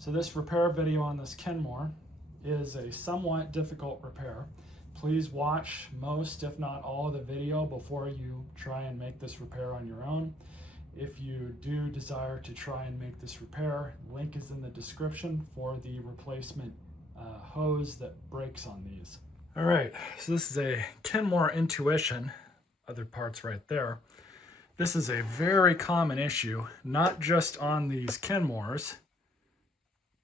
So this repair video on this Kenmore is a somewhat difficult repair. Please watch most, if not all, of the video before you try and make this repair on your own. If you do desire to try and make this repair, link is in the description for the replacement hose that breaks on these. All right, so this is a Kenmore Intuition, other parts right there. This is a very common issue, not just on these Kenmores,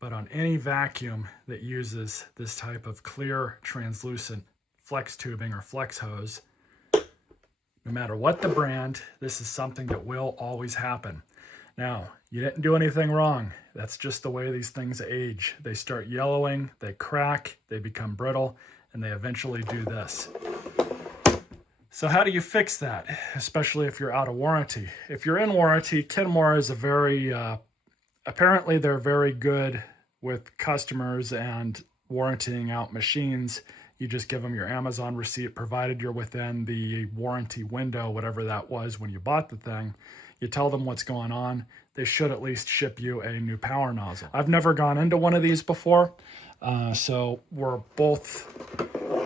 but on any vacuum that uses this type of clear, translucent flex tubing or flex hose. No matter what the brand, this is something that will always happen. Now, you didn't do anything wrong. That's just the way these things age. They start yellowing, they crack, they become brittle, and they eventually do this. So how do you fix that, especially if you're out of warranty? If you're in warranty, Kenmore is a very, apparently they're very good with customers and warrantying out machines. You just give them your Amazon receipt, provided you're within the warranty window, whatever that was when you bought the thing. You tell them what's going on. They should at least ship you a new power nozzle. I've never gone into one of these before, so we're both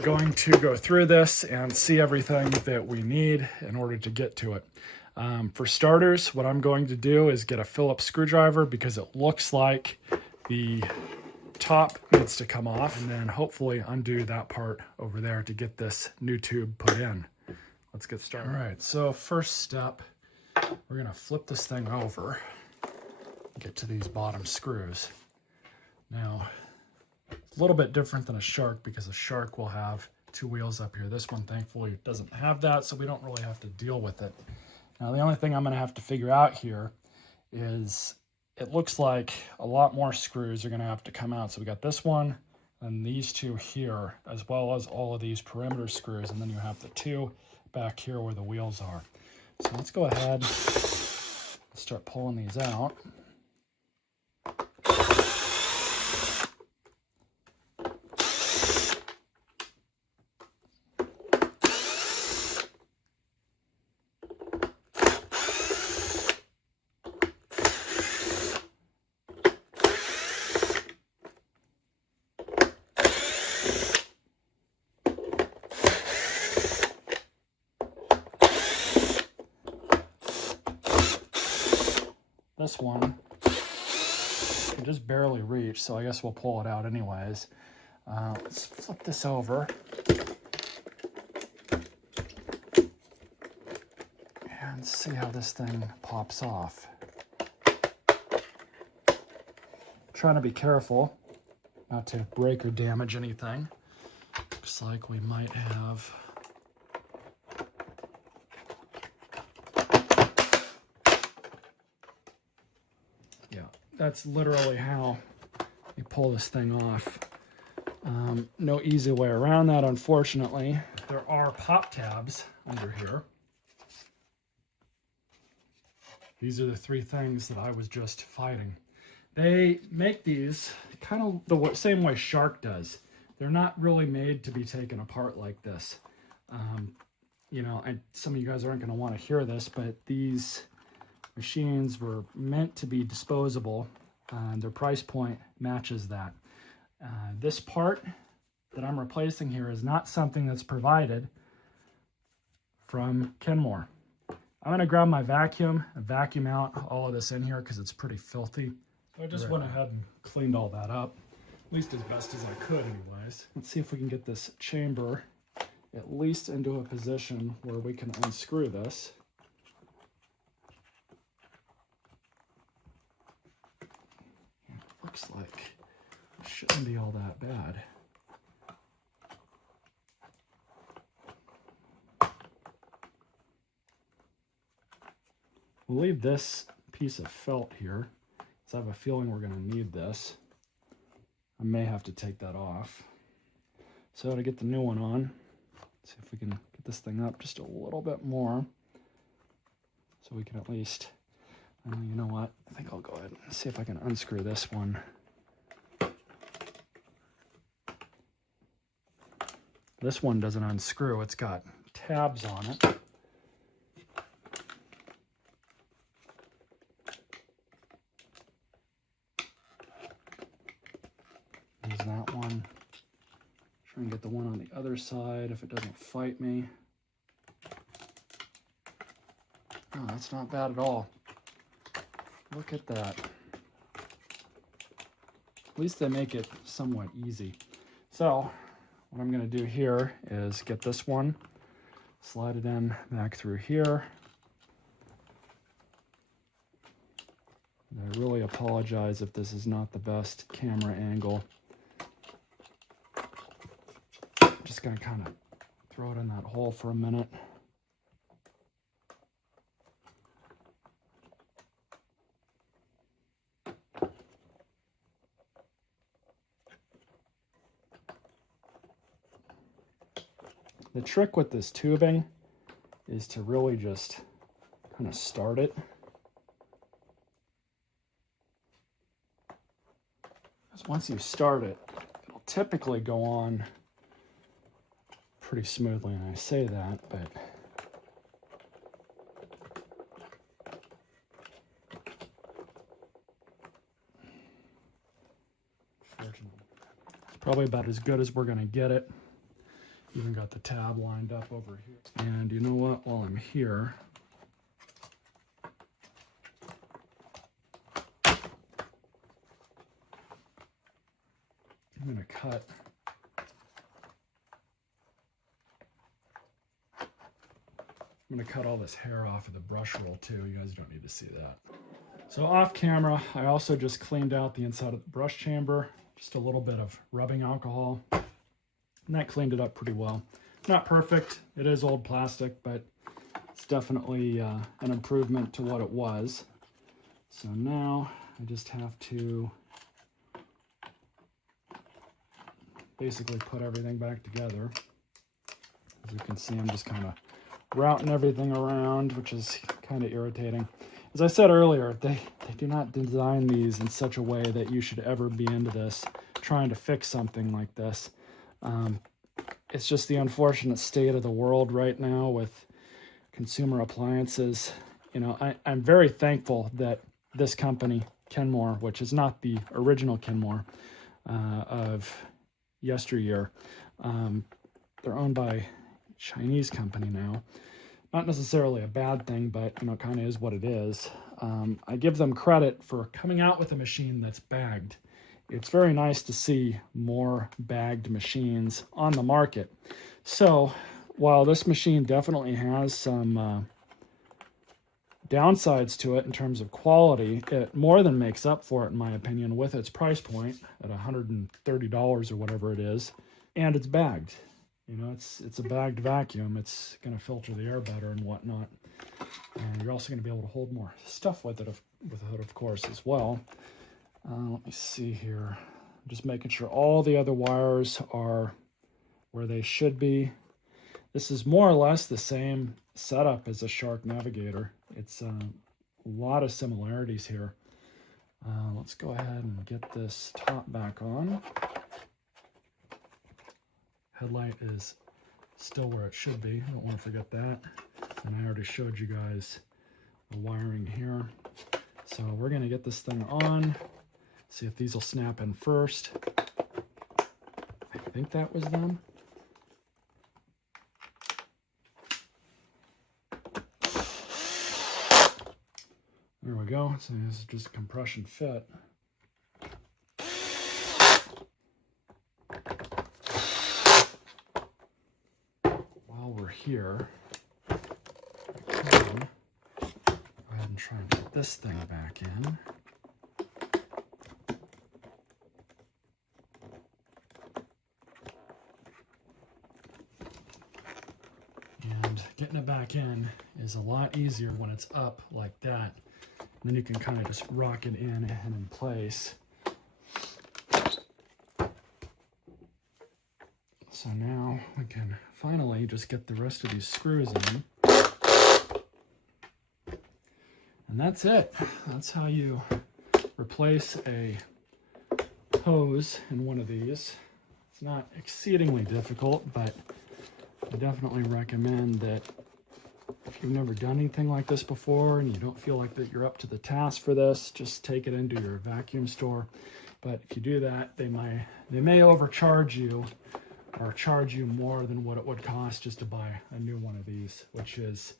going to go through this and see everything that we need in order to get to it. For starters, what I'm going to do is get a Phillips screwdriver because it looks like the top needs to come off, and then hopefully undo that part over there to get this new tube put in. Let's get started. All right, so first step, we're gonna flip this thing over, get to these bottom screws. Now, it's a little bit different than a Shark because a Shark will have two wheels up here. This one, thankfully, doesn't have that, so we don't really have to deal with it. Now, the only thing I'm gonna have to figure out here is it looks like a lot more screws are going to have to come out. So we got this one and these two here, as well as all of these perimeter screws. And then you have the two back here where the wheels are. So let's go ahead and start pulling these out. This one can just barely reach, so I guess we'll pull it out anyways. Let's flip this over. And see how this thing pops off. Trying to be careful not to break or damage anything. Looks like we might have that's literally how you pull this thing off. No easy way around that, unfortunately. There are pop tabs under here. These are the three things that I was just fighting. They make these kind of the same way Shark does. They're not really made to be taken apart like this. You know, some of you guys aren't going to want to hear this, but these machines were meant to be disposable, and their price point matches that. This part that I'm replacing here is not something that's provided from Kenmore. I'm going to grab my vacuum and vacuum out all of this in here because it's pretty filthy. So I just went ahead and cleaned all that up, at least as best as I could anyways. Let's see if we can get this chamber at least into a position where we can unscrew this. Looks like it shouldn't be all that bad. We'll leave this piece of felt here, because I have a feeling we're going to need this. I may have to take that off. So to get the new one on, see if we can get this thing up just a little bit more, so we can at least, you know what, I think I'll go ahead and see if I can unscrew this one. This one doesn't unscrew, it's got tabs on it. There's that one. Try and get the one on the other side if it doesn't fight me. Oh, that's not bad at all. Look at that. At least they make it somewhat easy. So what I'm going to do here is get this one, slide it in back through here. I really apologize if this is not the best camera angle. Just going to kind of throw it in that hole for a minute. The trick with this tubing is to really just kind of start it. Because once you start it, it'll typically go on pretty smoothly, and I say that, but fortunately, it's probably about as good as we're going to get it. Even got the tab lined up over here. And you know what? While I'm here, I'm going to cut all this hair off of the brush roll too. You guys don't need to see that. So off camera, I also just cleaned out the inside of the brush chamber. Just a little bit of rubbing alcohol. And that cleaned it up pretty well. Not perfect. It is old plastic, but it's definitely an improvement to what it was. So now I just have to basically put everything back together. As you can see, I'm just kind of routing everything around, which is kind of irritating. As I said earlier, they do not design these in such a way that you should ever be into this, trying to fix something like this. It's just the unfortunate state of the world right now with consumer appliances. You know, I'm very thankful that this company, Kenmore, which is not the original Kenmore of yesteryear, they're owned by a Chinese company now. Not necessarily a bad thing, but you know, it kind of is what it is. I give them credit for coming out with a machine that's bagged. It's very nice to see more bagged machines on the market. So while this machine definitely has some downsides to it in terms of quality, it more than makes up for it, in my opinion, with its price point at $130 or whatever it is. And it's bagged. You know, it's a bagged vacuum. It's going to filter the air better and whatnot. And you're also going to be able to hold more stuff with it, of course, as well. Let me see here. I'm just making sure all the other wires are where they should be. This is more or less the same setup as a Shark Navigator. It's a lot of similarities here. Let's go ahead and get this top back on. Headlight is still where it should be. I don't want to forget that. And I already showed you guys the wiring here. So we're going to get this thing on. See if these will snap in first. I think that was them. There we go. So this is just a compression fit. While we're here, I can go ahead and try and get this thing back in. Getting it back in is a lot easier when it's up like that. And then you can kind of just rock it in and in place. So now we can finally just get the rest of these screws in. And that's it. That's how you replace a hose in one of these. It's not exceedingly difficult, but I definitely recommend that if if you've never done anything like this before and you don't feel like that you're up to the task for this, just take it into your vacuum store. But if you do that, they may overcharge you or charge you more than what it would cost just to buy a new one of these, which is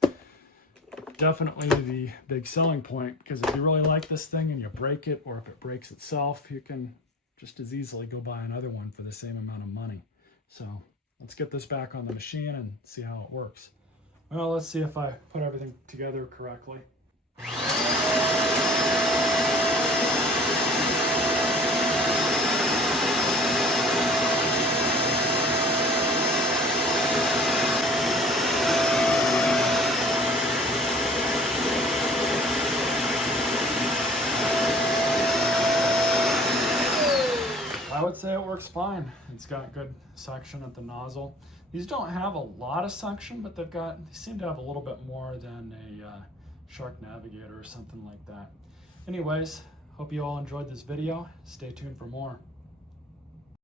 definitely the big selling point, because if you really like this thing and you break it, or if it breaks itself, you can just as easily go buy another one for the same amount of money. So let's get this back on the machine and see how it works. Well, let's see if I put everything together correctly. I would say it works fine. It's got good suction at the nozzle. These don't have a lot of suction, but they seem to have a little bit more than a Shark Navigator or something like that. Anyways, hope you all enjoyed this video. Stay tuned for more.